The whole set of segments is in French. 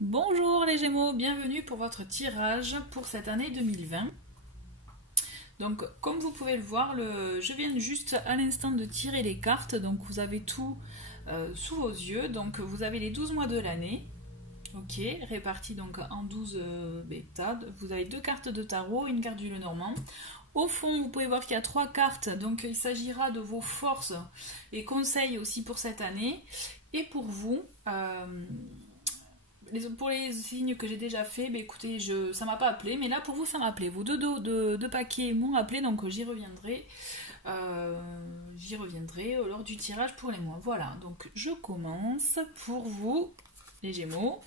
Bonjour les Gémeaux, bienvenue pour votre tirage pour cette année 2020. Donc comme vous pouvez le voir, je viens juste à l'instant de tirer les cartes, donc vous avez tout sous vos yeux. Donc vous avez les 12 mois de l'année, ok, répartis donc en 12 bêta. Vous avez deux cartes de tarot, une carte du Lenormand. Au fond, vous pouvez voir qu'il y a trois cartes, donc il s'agira de vos forces et conseils aussi pour cette année. Et pour vous, pour les signes que j'ai déjà fait, bah écoutez, ça m'a pas appelé, mais là pour vous ça m'a appelé. Vos deux paquets m'ont appelé, donc j'y reviendrai. Lors du tirage pour les mois. Voilà, donc je commence pour vous, les Gémeaux.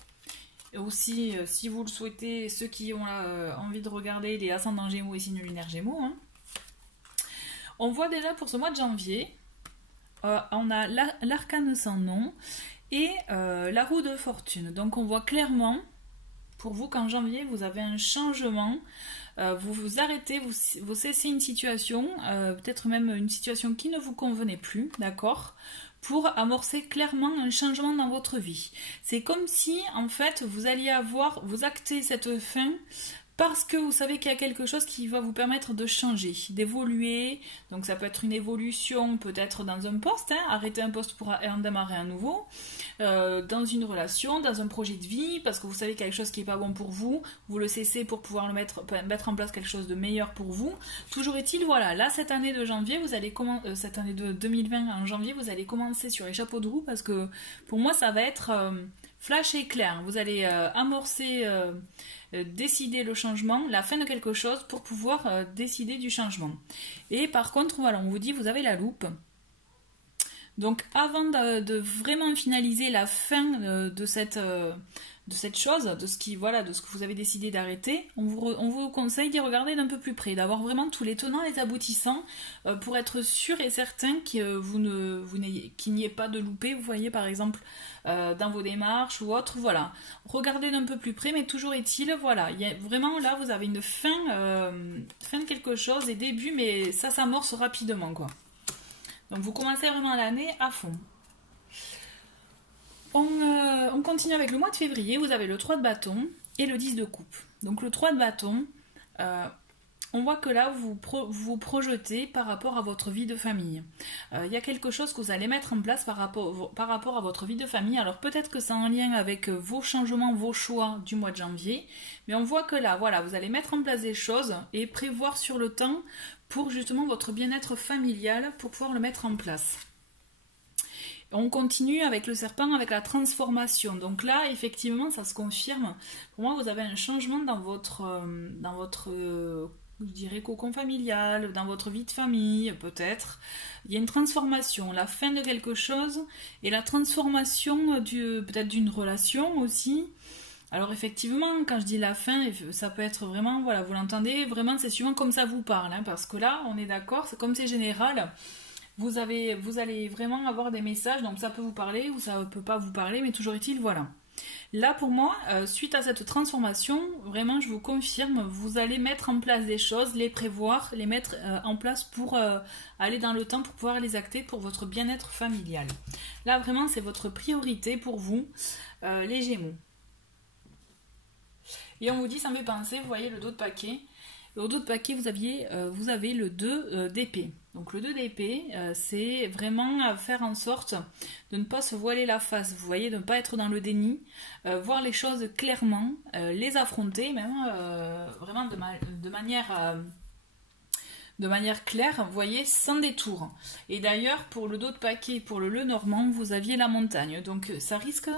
Et aussi, si vous le souhaitez, ceux qui ont envie de regarder les ascendants Gémeaux et signes lunaires Gémeaux. Hein. On voit déjà pour ce mois de janvier, on a l'arcane sans nom et la roue de fortune. Donc on voit clairement, pour vous, qu'en janvier, vous avez un changement. Vous vous arrêtez, vous cessez une situation, peut-être même une situation qui ne vous convenait plus, d'accord, pour amorcer clairement un changement dans votre vie. C'est comme si, en fait, vous alliez vous actez cette fin parce que vous savez qu'il y a quelque chose qui va vous permettre de changer, d'évoluer. Donc ça peut être une évolution peut-être dans un poste, hein, arrêter un poste pour en démarrer un nouveau, dans une relation, dans un projet de vie, parce que vous savez qu'il y a quelque chose qui n'est pas bon pour vous, vous le cessez pour pouvoir mettre en place quelque chose de meilleur pour vous. Toujours est-il, voilà, là cette année de janvier, cette année de 2020 en janvier, vous allez commencer sur les chapeaux de roue, parce que pour moi ça va être flash et clair. Vous allez amorcer, décider le changement, la fin de quelque chose pour pouvoir décider du changement. Et par contre, voilà, on vous dit, vous avez la loupe. Donc avant de vraiment finaliser la fin de cette chose, de ce que vous avez décidé d'arrêter, on vous conseille d'y regarder d'un peu plus près, d'avoir vraiment tous les tenants, les aboutissants, pour être sûr et certain qu'il n'y ait pas de loupé, vous voyez par exemple dans vos démarches ou autres, voilà. Regardez d'un peu plus près, mais toujours est-il, voilà, vraiment là vous avez une fin de quelque chose et début, mais ça s'amorce rapidement, quoi. Donc vous commencez vraiment l'année à fond. On continue avec le mois de février. Vous avez le 3 de bâton et le 10 de coupe. Donc le 3 de bâton, on voit que là vous vous projetez par rapport à votre vie de famille. Il y a quelque chose que vous allez mettre en place par rapport à votre vie de famille. Alors peut-être que c'est en lien avec vos changements, vos choix du mois de janvier. Mais on voit que là, voilà, vous allez mettre en place des choses et prévoir sur le temps pour justement votre bien-être familial, pour pouvoir le mettre en place. On continue avec le serpent, avec la transformation. Donc là, effectivement, ça se confirme. Pour moi, vous avez un changement dans votre je dirais, cocon familial, dans votre vie de famille, peut-être. Il y a une transformation, la fin de quelque chose, et la transformation peut-être d'une relation aussi. Alors effectivement, quand je dis la fin, ça peut être vraiment, voilà, vous l'entendez, vraiment c'est suivant comme ça vous parle, hein, parce que là, on est d'accord, c'est comme c'est général, vous allez vraiment avoir des messages, donc ça peut vous parler ou ça peut pas vous parler, mais toujours est-il, voilà. Là pour moi, suite à cette transformation, vraiment je vous confirme, vous allez mettre en place des choses, les prévoir, les mettre en place pour aller dans le temps, pour pouvoir les acter pour votre bien-être familial. Là vraiment c'est votre priorité pour vous, les Gémeaux. Et on vous dit, ça me fait penser, vous voyez le dos de paquet. Au dos de paquet, vous avez le 2 d'épée. Donc le 2 d'épée, c'est vraiment faire en sorte de ne pas se voiler la face. Vous voyez, de ne pas être dans le déni, voir les choses clairement, les affronter, même vraiment de manière claire, vous voyez, sans détour. Et d'ailleurs, pour le dos de paquet, pour le Lenormand, vous aviez la montagne. Donc ça risque...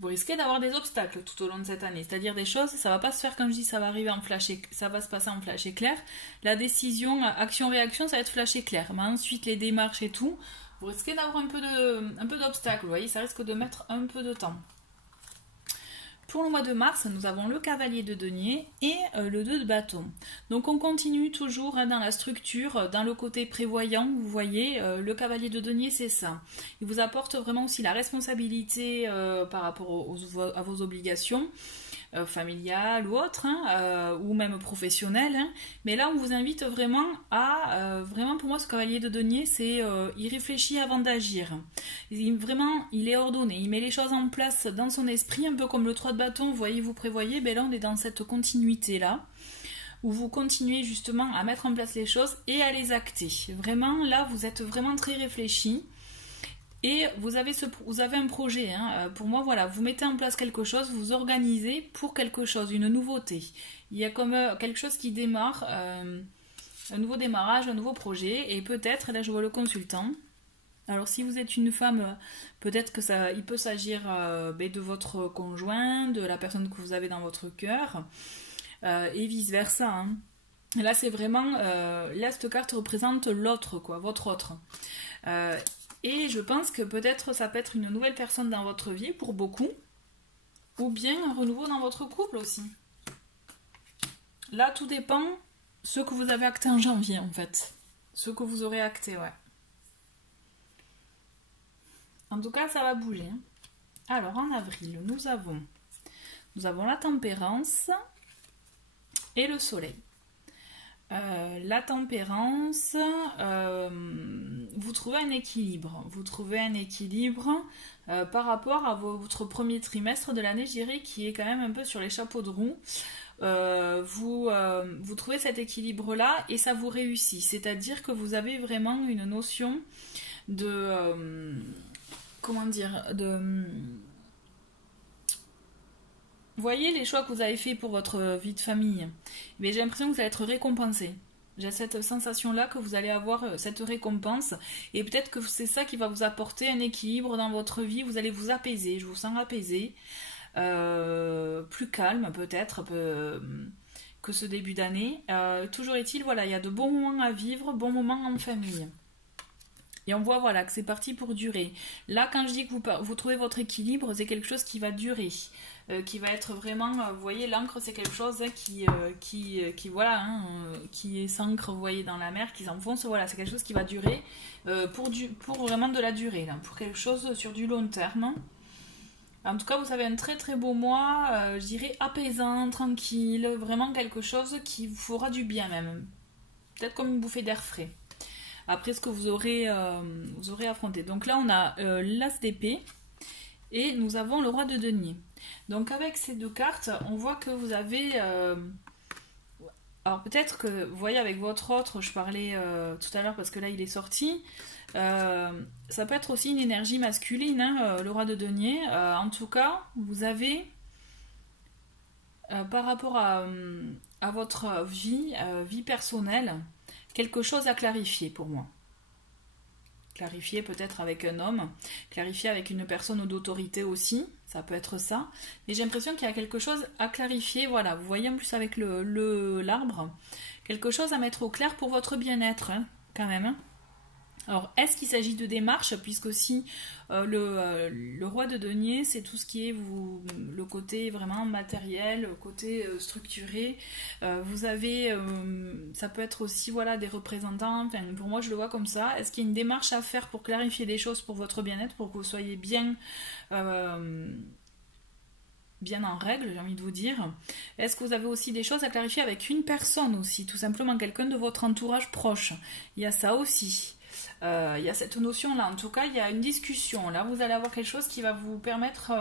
vous risquez d'avoir des obstacles tout au long de cette année, c'est-à-dire des choses, ça va pas se faire comme je dis, ça va arriver en flash, ça va se passer en flash éclair. La décision, action-réaction, ça va être flash éclair. Mais ensuite, les démarches et tout, vous risquez d'avoir un peu d'obstacles, vous voyez, ça risque de mettre un peu de temps. Pour le mois de mars, nous avons le cavalier de denier et le 2 de bâton. Donc on continue toujours dans la structure, dans le côté prévoyant, vous voyez, le cavalier de denier c'est ça. Il vous apporte vraiment aussi la responsabilité par rapport à vos obligations. familiale ou autre, hein, ou même professionnelle. Hein. Mais là, on vous invite vraiment à... vraiment, pour moi, ce cavalier de denier, c'est... il réfléchit avant d'agir. Vraiment, il est ordonné. Il met les choses en place dans son esprit, un peu comme le 3 de bâton, vous voyez, vous prévoyez. Ben là, on est dans cette continuité-là, où vous continuez justement à mettre en place les choses et à les acter. Vraiment, là, vous êtes vraiment très réfléchi. Et vous avez un projet, hein. Pour moi, voilà, vous mettez en place quelque chose, vous organisez pour quelque chose, une nouveauté. Il y a comme quelque chose qui démarre, un nouveau démarrage, un nouveau projet, et peut-être, là je vois le consultant. Alors si vous êtes une femme, peut-être que il peut s'agir de votre conjoint, de la personne que vous avez dans votre cœur, et vice-versa. Hein. Là c'est vraiment, là cette carte représente l'autre, quoi, votre autre. Et je pense que peut-être ça peut être une nouvelle personne dans votre vie pour beaucoup, ou bien un renouveau dans votre couple aussi. Là, tout dépend ce que vous avez acté en janvier en fait. Ce que vous aurez acté, ouais. En tout cas, ça va bouger. Hein. Alors, en avril, nous avons la tempérance et le soleil. La tempérance, vous trouvez un équilibre. Vous trouvez un équilibre par rapport à votre premier trimestre de l'année, je dirais, qui est quand même un peu sur les chapeaux de roue. Vous trouvez cet équilibre-là et ça vous réussit. C'est-à-dire que vous avez vraiment une notion de... comment dire, vous voyez les choix que vous avez faits pour votre vie de famille, mais j'ai l'impression que vous allez être récompensé. J'ai cette sensation-là que vous allez avoir cette récompense, et peut-être que c'est ça qui va vous apporter un équilibre dans votre vie. Vous allez vous apaiser, je vous sens apaisé, plus calme peut-être que ce début d'année. Toujours est-il, voilà, il y a de bons moments à vivre, bons moments en famille. Et on voit voilà, que c'est parti pour durer. Là, quand je dis que vous trouvez votre équilibre, c'est quelque chose qui va durer. Qui va être vraiment... vous voyez, l'encre, c'est quelque chose voilà, hein, qui s'ancre, vous voyez, dans la mer, qui s'enfonce. Voilà, c'est quelque chose qui va durer pour vraiment de la durée. Là, pour quelque chose sur du long terme. En tout cas, vous avez un très très beau mois, je dirais apaisant, tranquille. Vraiment quelque chose qui vous fera du bien même. Peut-être comme une bouffée d'air frais. Après ce que vous aurez affronté. Donc là, on a l'As d'épée et nous avons le Roi de denier. Donc avec ces deux cartes, on voit que vous avez... alors peut-être que, vous voyez, avec votre autre, je parlais tout à l'heure parce que là, il est sorti. Ça peut être aussi une énergie masculine, hein, le Roi de denier. En tout cas, vous avez, par rapport à votre vie personnelle, quelque chose à clarifier pour moi. Clarifier peut-être avec un homme, clarifier avec une personne d'autorité aussi, ça peut être ça. Mais j'ai l'impression qu'il y a quelque chose à clarifier, voilà, vous voyez en plus avec l'arbre, quelque chose à mettre au clair pour votre bien-être, hein, quand même. Hein. Alors, est-ce qu'il s'agit de démarche, puisque aussi le Roi de denier, c'est tout ce qui est le côté vraiment matériel, le côté structuré. Vous avez, ça peut être aussi voilà, des représentants, enfin, pour moi je le vois comme ça. Est-ce qu'il y a une démarche à faire pour clarifier des choses pour votre bien-être, pour que vous soyez bien en règle, j'ai envie de vous dire. Est-ce que vous avez aussi des choses à clarifier avec une personne aussi, tout simplement quelqu'un de votre entourage proche? Il y a ça aussi. Il y a cette notion-là. En tout cas, il y a une discussion. Là, vous allez avoir quelque chose qui va vous permettre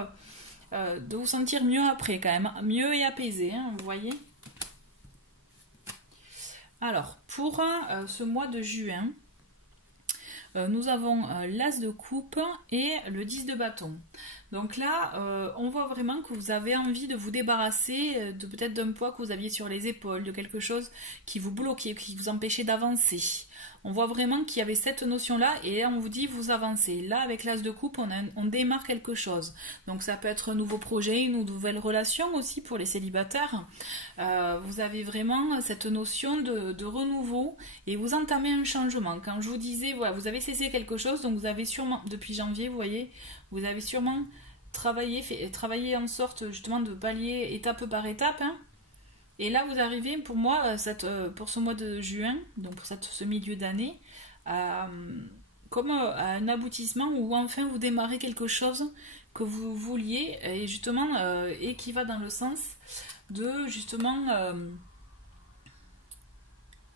de vous sentir mieux après, quand même. Mieux et apaisé, hein, vous voyez. Alors, pour ce mois de juin, nous avons l'As de coupe et le 10 de bâton. Donc là, on voit vraiment que vous avez envie de vous débarrasser de peut-être d'un poids que vous aviez sur les épaules, de quelque chose qui vous bloquait, qui vous empêchait d'avancer. On voit vraiment qu'il y avait cette notion-là et là, on vous dit vous avancez. Là, avec l'As de coupe, on démarre quelque chose. Donc ça peut être un nouveau projet, une nouvelle relation aussi pour les célibataires. Vous avez vraiment cette notion de renouveau et vous entamez un changement. Quand je vous disais, voilà, vous avez cessé quelque chose, donc vous avez sûrement, depuis janvier, vous voyez, vous avez sûrement travaillé en sorte justement de pallier étape par étape. Hein. Et là, vous arrivez, pour moi, pour ce mois de juin, donc pour ce milieu d'année, comme à un aboutissement où enfin vous démarrez quelque chose que vous vouliez et justement et qui va dans le sens de justement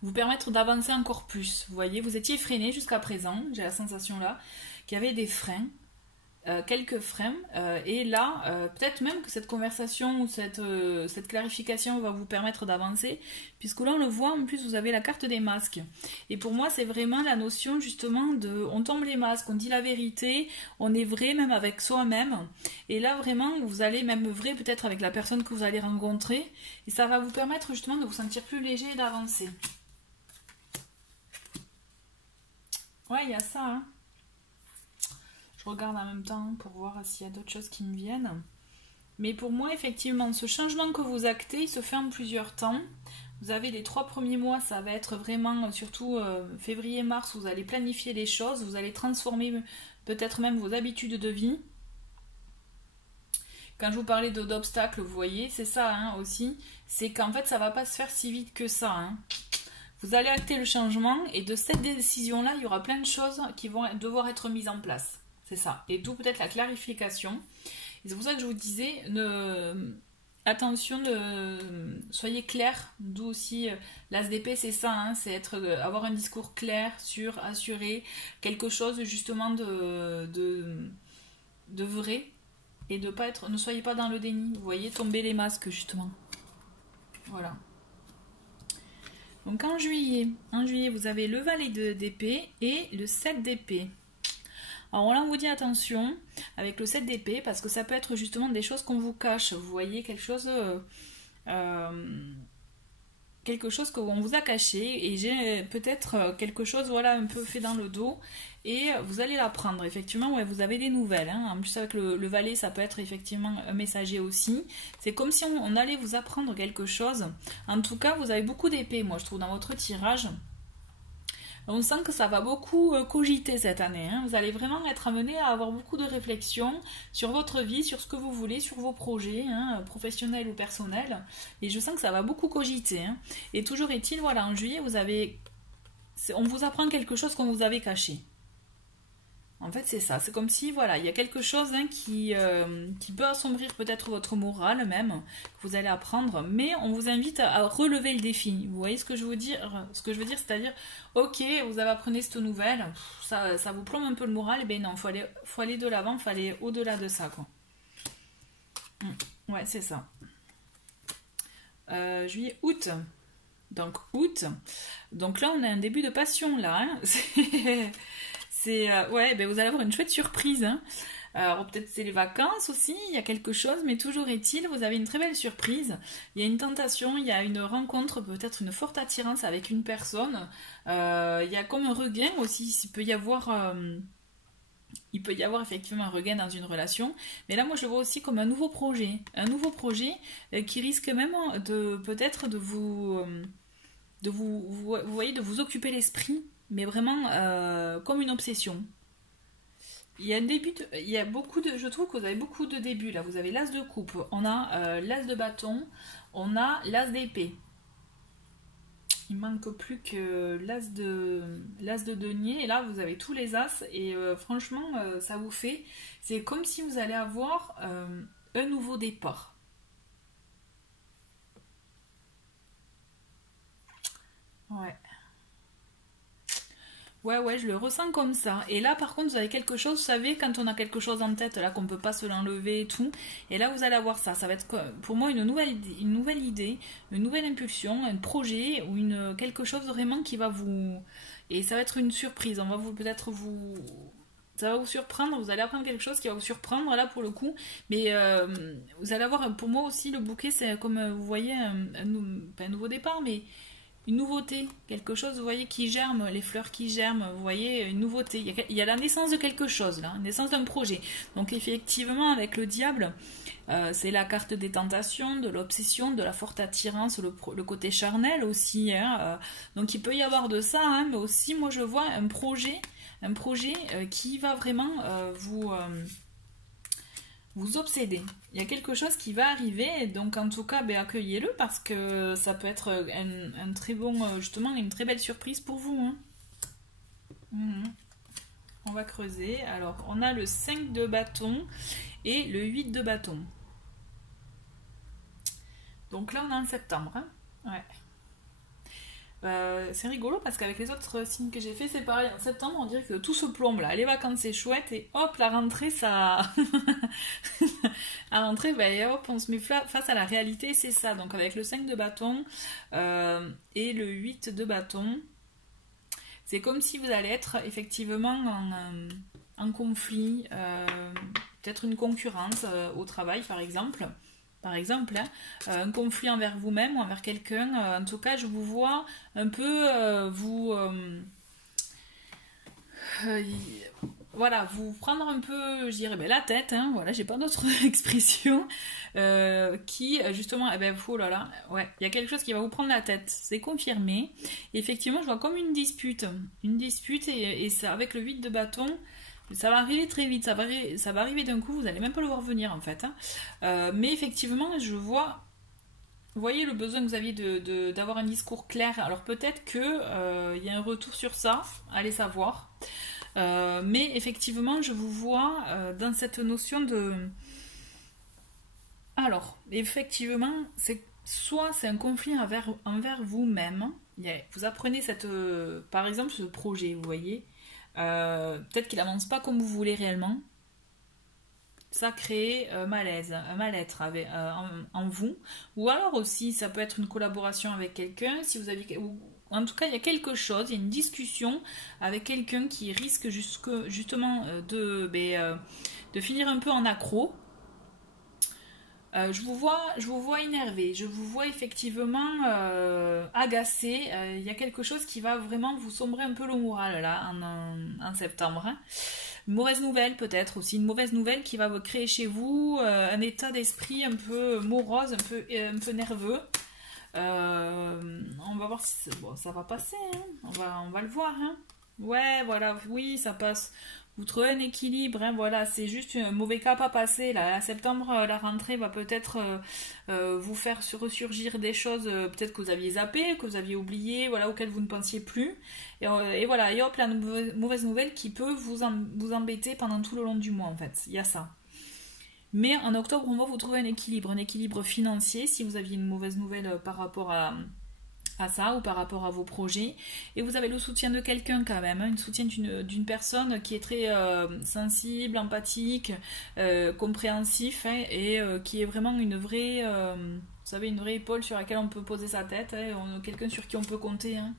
vous permettre d'avancer encore plus. Vous voyez, vous étiez freiné jusqu'à présent, j'ai la sensation là, qu'il y avait des freins, quelques freins, et là, peut-être même que cette conversation ou cette clarification va vous permettre d'avancer, puisque là on le voit, en plus vous avez la carte des masques. Et pour moi c'est vraiment la notion justement de, on tombe les masques, on dit la vérité, on est vrai même avec soi-même, et là vraiment vous allez même vrai peut-être avec la personne que vous allez rencontrer, et ça va vous permettre justement de vous sentir plus léger et d'avancer. Ouais, il y a ça, hein. Je regarde en même temps pour voir s'il y a d'autres choses qui me viennent. Mais pour moi, effectivement, ce changement que vous actez, il se fait en plusieurs temps. Vous avez les 3 premiers mois, ça va être vraiment, surtout février-mars, vous allez planifier les choses, vous allez transformer peut-être même vos habitudes de vie. Quand je vous parlais d'obstacles, vous voyez, c'est ça hein, aussi. C'est qu'en fait, ça ne va pas se faire si vite que ça, hein. Vous allez acter le changement et de cette décision-là, il y aura plein de choses qui vont devoir être mises en place. C'est ça. Et d'où peut-être la clarification. Et c'est pour ça que je vous disais, attention, soyez clair. D'où aussi l'as d'épée, c'est ça. Hein, c'est avoir un discours clair, sûr, assuré. Quelque chose justement de vrai. Et de pas être, ne soyez pas dans le déni. Vous voyez, tomber les masques justement. Voilà. Donc en juillet, vous avez le valet d'épée et le 7 d'épée. Alors là, on vous dit attention avec le 7 d'épée parce que ça peut être justement des choses qu'on vous cache. Vous voyez, quelque chose qu'on vous a caché et j'ai peut-être quelque chose voilà, un peu fait dans le dos et vous allez l'apprendre. Effectivement, ouais, vous avez des nouvelles. Hein. En plus, avec le valet, ça peut être effectivement un messager aussi. C'est comme si on allait vous apprendre quelque chose. En tout cas, vous avez beaucoup d'épées, moi, je trouve, dans votre tirage. On sent que ça va beaucoup cogiter cette année. Hein. Vous allez vraiment être amené à avoir beaucoup de réflexions sur votre vie, sur ce que vous voulez, sur vos projets, hein, professionnels ou personnels. Et je sens que ça va beaucoup cogiter. Hein. Et toujours est-il, voilà, en juillet, on vous apprend quelque chose qu'on vous avait caché. En fait, c'est ça. C'est comme si, voilà, il y a quelque chose hein, qui peut assombrir peut-être votre morale même, que vous allez apprendre, mais on vous invite à relever le défi. Vous voyez ce que je veux dire? Ce que je veux dire, c'est-à-dire, ok, vous avez appris cette nouvelle, ça vous plombe un peu le moral, et bien non, faut aller de l'avant, faut aller au-delà de ça, quoi. Ouais, c'est ça. Juillet, août. Donc, août. Donc là, on a un début de passion, là. Hein. Ouais, ben vous allez avoir une chouette surprise. Hein. Alors peut-être c'est les vacances aussi, il y a quelque chose, mais toujours est-il, vous avez une très belle surprise. Il y a une tentation, il y a une rencontre, peut-être une forte attirance avec une personne. Il y a comme un regain aussi, il peut y avoir effectivement un regain dans une relation. Mais là, moi, je le vois aussi comme un nouveau projet. Un nouveau projet qui risque même de peut-être de vous occuper l'esprit. Mais vraiment comme une obsession. Il y a beaucoup de, je trouve que vous avez beaucoup de débuts là. Vous avez l'as de coupe, on a l'as de bâton, on a l'as d'épée. Il manque plus que l'as de denier. Et là, vous avez tous les as. Et franchement, ça vous fait. C'est comme si vous allez avoir un nouveau départ. Ouais. Ouais, je le ressens comme ça. Et là, par contre, vous avez quelque chose, vous savez, quand on a quelque chose en tête, là, qu'on peut pas se l'enlever et tout. Et là, vous allez avoir ça. Ça va être, pour moi, une nouvelle idée, une nouvelle impulsion, un projet ou quelque chose vraiment qui va vous... Et ça va être une surprise. On va ça va vous surprendre, vous allez apprendre quelque chose qui va vous surprendre là pour le coup. Mais vous allez avoir, pour moi aussi, le bouquet, c'est comme, vous voyez, pas un nouveau départ, mais... une nouveauté, quelque chose, vous voyez, qui germe, les fleurs qui germent, vous voyez, une nouveauté. Il y a la naissance de quelque chose, là, la naissance d'un projet. Donc effectivement, avec le diable, c'est la carte des tentations, de l'obsession, de la forte attirance, le côté charnel aussi. Hein, donc il peut y avoir de ça, hein, mais aussi, moi je vois un projet qui va vraiment vous obsédez. Il y a quelque chose qui va arriver, donc en tout cas, ben, accueillez-le parce que ça peut être un très bon, justement, une très belle surprise pour vous. Hein. On va creuser. Alors, on a le 5 de bâton et le 8 de bâton. Donc là, on est en septembre. Hein, ouais. C'est rigolo parce qu'avec les autres signes que j'ai fait, c'est pareil. En septembre, on dirait que tout se plombe là. Les vacances, c'est chouette et hop, la rentrée, ça. À la rentrée, ben, hop, on se met face à la réalité, c'est ça. Donc avec le 5 de bâton et le 8 de bâton, c'est comme si vous allez être effectivement en conflit, peut-être une concurrence au travail par exemple. Hein, un conflit envers vous-même ou envers quelqu'un. En tout cas, je vous vois un peu voilà, vous prendre un peu, je dirais, ben, la tête, hein, voilà, j'ai pas d'autre expression, qui justement, eh ben, oh là là, ouais, il y a quelque chose qui va vous prendre la tête, c'est confirmé. Et effectivement, je vois comme une dispute et ça, avec le 8 de bâton. Ça va arriver très vite, ça va arriver d'un coup, vous n'allez même pas le voir venir en fait. Hein. Mais effectivement, je vois, vous voyez le besoin que vous aviez d'avoir un discours clair. Alors peut-être que y a un retour sur ça, allez savoir. Mais effectivement, je vous vois dans cette notion de... Alors, effectivement, soit c'est un conflit envers vous-même. Vous apprenez par exemple ce projet, vous voyez. Peut-être qu'il avance pas comme vous voulez réellement. Ça crée un mal-être en vous. Ou alors aussi, ça peut être une collaboration avec quelqu'un. Si vous avez, en tout cas, il y a quelque chose, il y a une discussion avec quelqu'un qui risque justement de finir un peu en accro. Je vous vois énervé, je vous vois effectivement agacé. Il y a quelque chose qui va vraiment vous sombrer un peu le moral là en septembre. Hein. Une mauvaise nouvelle peut-être aussi, une mauvaise nouvelle qui va vous créer chez vous un état d'esprit un peu morose, un peu nerveux. On va voir si ça va passer. Hein. On va le voir. Hein. Ouais, voilà, oui, ça passe. Vous trouvez un équilibre, hein, voilà, c'est juste un mauvais cap à passer. Là, à septembre, la rentrée va peut-être vous faire ressurgir des choses peut-être que vous aviez zappées, que vous aviez oubliées, voilà, auxquelles vous ne pensiez plus. Et voilà, et hop, la mauvaise nouvelle qui peut vous embêter pendant tout le long du mois, en fait. Il y a ça. Mais en octobre, on va vous trouver un équilibre financier, si vous aviez une mauvaise nouvelle par rapport à ça ou par rapport à vos projets, et vous avez le soutien de quelqu'un quand même, hein, le soutien d'une personne qui est très sensible, empathique, compréhensif, hein, et qui est vraiment une vraie vous savez, une vraie épaule sur laquelle on peut poser sa tête, hein, quelqu'un sur qui on peut compter, hein.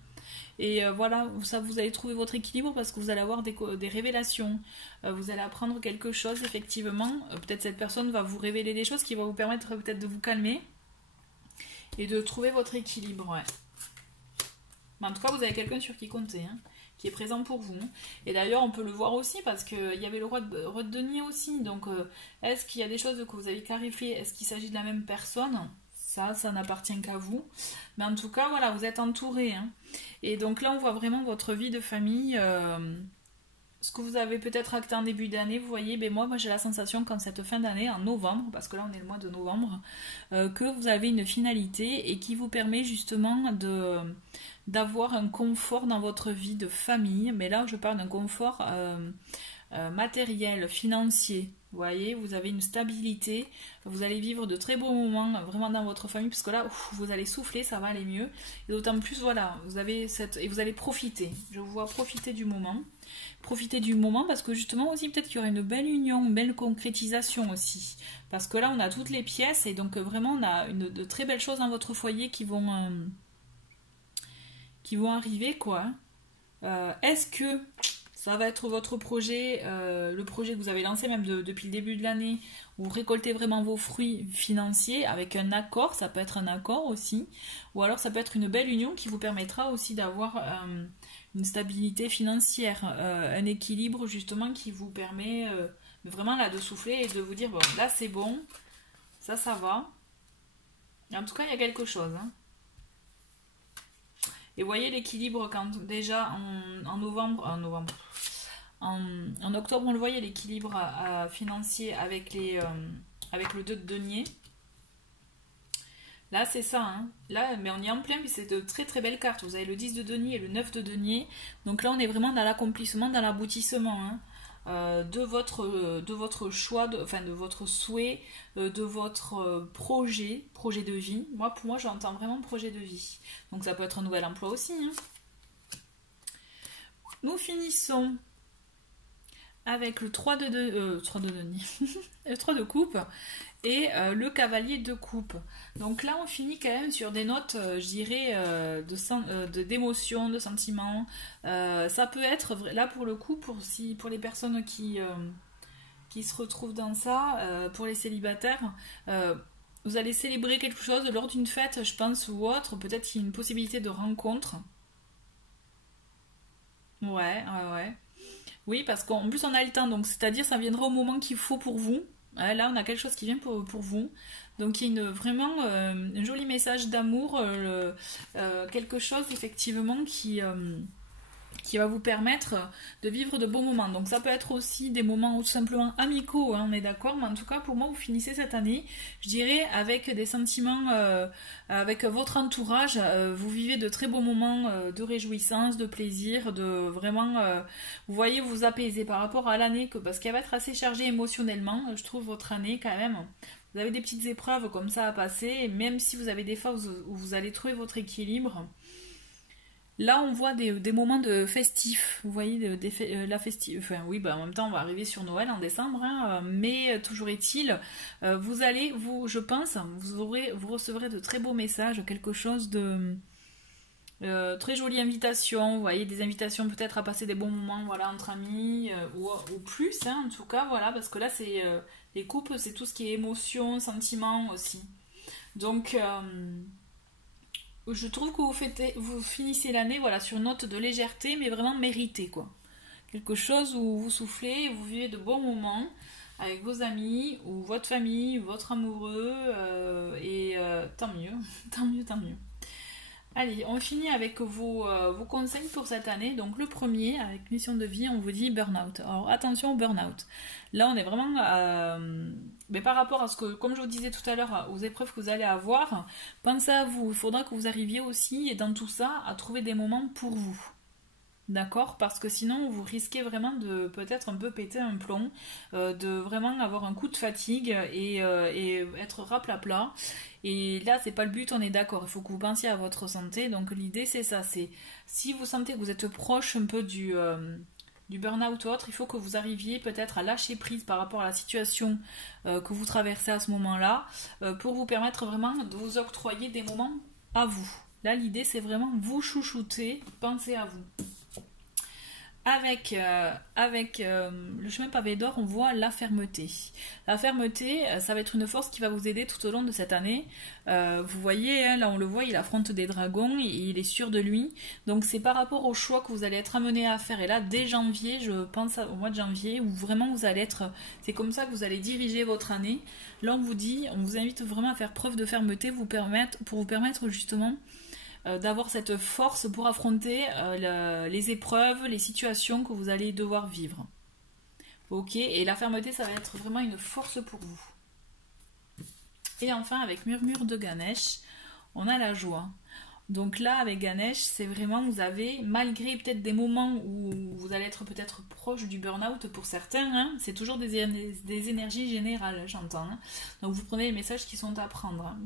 Et voilà, ça, vous allez trouver votre équilibre parce que vous allez avoir des révélations, vous allez apprendre quelque chose effectivement, peut-être cette personne va vous révéler des choses qui vont vous permettre peut-être de vous calmer et de trouver votre équilibre, ouais. Mais en tout cas, vous avez quelqu'un sur qui compter, hein, qui est présent pour vous. Et d'ailleurs, on peut le voir aussi parce qu'il y avait le roi de denier aussi. Donc, est-ce qu'il y a des choses que vous avez clarifiées? Est-ce qu'il s'agit de la même personne? Ça n'appartient qu'à vous. Mais en tout cas, voilà, vous êtes entouré. Hein. Et donc là, on voit vraiment votre vie de famille. Ce que vous avez peut-être acté en début d'année, vous voyez, ben moi j'ai la sensation qu'en cette fin d'année, en novembre, parce que là on est le mois de novembre, que vous avez une finalité et qui vous permet justement d'avoir un confort dans votre vie de famille. Mais là je parle d'un confort matériel, financier. Vous voyez, vous avez une stabilité, vous allez vivre de très beaux moments vraiment dans votre famille, parce que là, vous allez souffler, ça va aller mieux. Et d'autant plus, voilà, et vous allez profiter. Je vous vois profiter du moment. Profiter du moment parce que justement aussi peut-être qu'il y aura une belle union, une belle concrétisation aussi. Parce que là, on a toutes les pièces et donc vraiment, on a de très belles choses dans votre foyer qui vont arriver, quoi. Est-ce que ça va être votre projet, le projet que vous avez lancé même depuis le début de l'année, où vous récoltez vraiment vos fruits financiers avec un accord, ça peut être un accord aussi, ou alors ça peut être une belle union qui vous permettra aussi d'avoir une stabilité financière, un équilibre justement qui vous permet vraiment là de souffler et de vous dire bon là c'est bon, ça va. En tout cas il y a quelque chose. Hein. Et vous voyez l'équilibre quand déjà en octobre on le voyait l'équilibre financier avec le 2 de denier. Là c'est ça, hein. Là, mais on y est en plein, mais c'est de très très belles cartes. Vous avez le 10 de denier et le 9 de denier. Donc là on est vraiment dans l'accomplissement, dans l'aboutissement. Hein. de votre choix, enfin de votre souhait, de votre projet de vie. Moi, pour moi, j'entends vraiment projet de vie. Donc ça peut être un nouvel emploi aussi, hein. Nous finissons avec le 3 de denier, le 3 de coupe et le cavalier de coupe. Donc là, on finit quand même sur des notes, je dirais, d'émotion, de sentiments. Ça peut être, là pour le coup, pour les personnes qui se retrouvent dans ça, pour les célibataires, vous allez célébrer quelque chose lors d'une fête, je pense, ou autre. Peut-être qu'il y a une possibilité de rencontre. Ouais. Oui, parce qu'en plus on a le temps, donc c'est-à-dire ça viendra au moment qu'il faut pour vous. Là, on a quelque chose qui vient pour vous. Donc il y a vraiment un joli message d'amour, quelque chose effectivement qui va vous permettre de vivre de bons moments. Donc ça peut être aussi des moments tout simplement amicaux, hein, on est d'accord, mais en tout cas pour moi vous finissez cette année, je dirais, avec des sentiments, avec votre entourage, vous vivez de très beaux moments de réjouissance, de plaisir, de vraiment, vous voyez, vous apaiser par rapport à l'année, parce qu'elle va être assez chargée émotionnellement, je trouve votre année quand même. Vous avez des petites épreuves comme ça à passer, et même si vous avez des phases où vous allez trouver votre équilibre. Là, on voit des moments de festifs, vous voyez, la festive. Enfin, oui, bah, en même temps, on va arriver sur Noël en décembre, hein, mais toujours est-il, je pense, vous recevrez de très beaux messages, quelque chose de très jolie invitation, vous voyez, des invitations peut-être à passer des bons moments, voilà, entre amis, ou plus, hein, en tout cas, voilà, parce que là, c'est les couples, c'est tout ce qui est émotion, sentiment aussi. Donc, je trouve que vous finissez l'année, voilà, sur une note de légèreté, mais vraiment méritée, quoi. Quelque chose où vous soufflez, vous vivez de bons moments avec vos amis, ou votre famille, ou votre amoureux, tant mieux, tant mieux. Allez, on finit avec vos conseils pour cette année. Donc le premier, avec mission de vie, on vous dit burn-out. Alors attention au burn-out. Là, on est vraiment... mais par rapport à ce que, comme je vous disais tout à l'heure, aux épreuves que vous allez avoir, pensez à vous. Il faudra que vous arriviez aussi, et dans tout ça, à trouver des moments pour vous. D'accord? Parce que sinon, vous risquez vraiment de peut-être un peu péter un plomb, de vraiment avoir un coup de fatigue et être raplapla. Et là, c'est pas le but, on est d'accord. Il faut que vous pensiez à votre santé. Donc l'idée, c'est ça. C'est si vous sentez que vous êtes proche un peu du burn-out ou autre, il faut que vous arriviez peut-être à lâcher prise par rapport à la situation que vous traversez à ce moment-là, pour vous permettre vraiment de vous octroyer des moments à vous. Là, l'idée, c'est vraiment vous chouchouter, pensez à vous. Avec le chemin pavé d'or, on voit la fermeté. La fermeté, ça va être une force qui va vous aider tout au long de cette année. Vous voyez, hein, là on le voit, il affronte des dragons, il est sûr de lui. Donc c'est par rapport au choix que vous allez être amené à faire. Et là, dès janvier, je pense au mois de janvier, où vraiment vous allez être... C'est comme ça que vous allez diriger votre année. Là on vous invite vraiment à faire preuve de fermeté pour vous permettre justement... d'avoir cette force pour affronter les épreuves, les situations que vous allez devoir vivre. Ok, et la fermeté, ça va être vraiment une force pour vous. Et enfin, avec Murmure de Ganesh, on a la joie. Donc là, avec Ganesh, c'est vraiment, vous avez, malgré peut-être des moments où vous allez être peut-être proche du burn-out pour certains, hein, c'est toujours des énergies générales, j'entends. Hein. Donc vous prenez les messages qui sont à prendre, hein,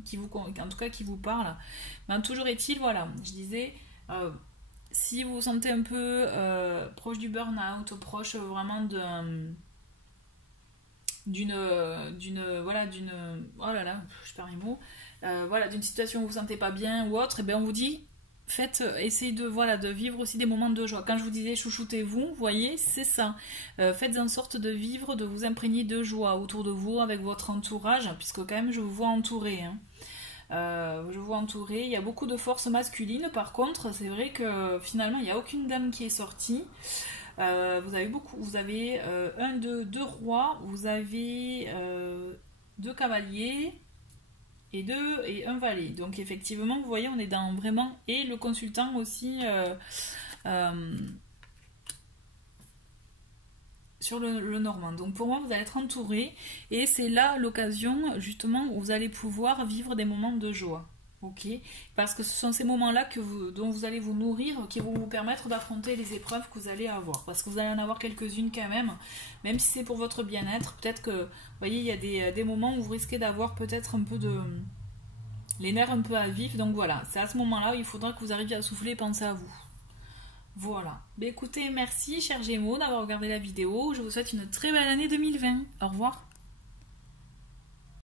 en tout cas qui vous parlent. Mais toujours est-il, voilà, je disais, si vous vous sentez un peu proche du burn-out, proche vraiment oh là là, je perds mes mots, d'une situation où vous vous sentez pas bien ou autre, et bien on vous dit essayez de vivre aussi des moments de joie. Quand je vous disais chouchoutez-vous, vous voyez, c'est ça. Faites en sorte de vivre, de vous imprégner de joie autour de vous, avec votre entourage, puisque quand même je vous vois entouré. Hein. Je vous vois entouré. Il y a beaucoup de force masculine, par contre, c'est vrai que finalement il n'y a aucune dame qui est sortie. Vous avez deux rois, vous avez deux cavaliers et un valet. Donc effectivement, vous voyez, on est dans vraiment... Et le consultant aussi sur le normand. Donc pour moi, vous allez être entouré et c'est là l'occasion justement où vous allez pouvoir vivre des moments de joie. Ok, parce que ce sont ces moments-là dont vous allez vous nourrir, qui vont vous permettre d'affronter les épreuves que vous allez avoir. Parce que vous allez en avoir quelques-unes quand même si c'est pour votre bien-être. Peut-être que, vous voyez, il y a des moments où vous risquez d'avoir peut-être un peu les nerfs un peu à vif. Donc voilà, c'est à ce moment-là où il faudra que vous arriviez à souffler et penser à vous. Voilà. Écoutez, merci, chers Gémeaux, d'avoir regardé la vidéo. Je vous souhaite une très belle année 2020. Au revoir.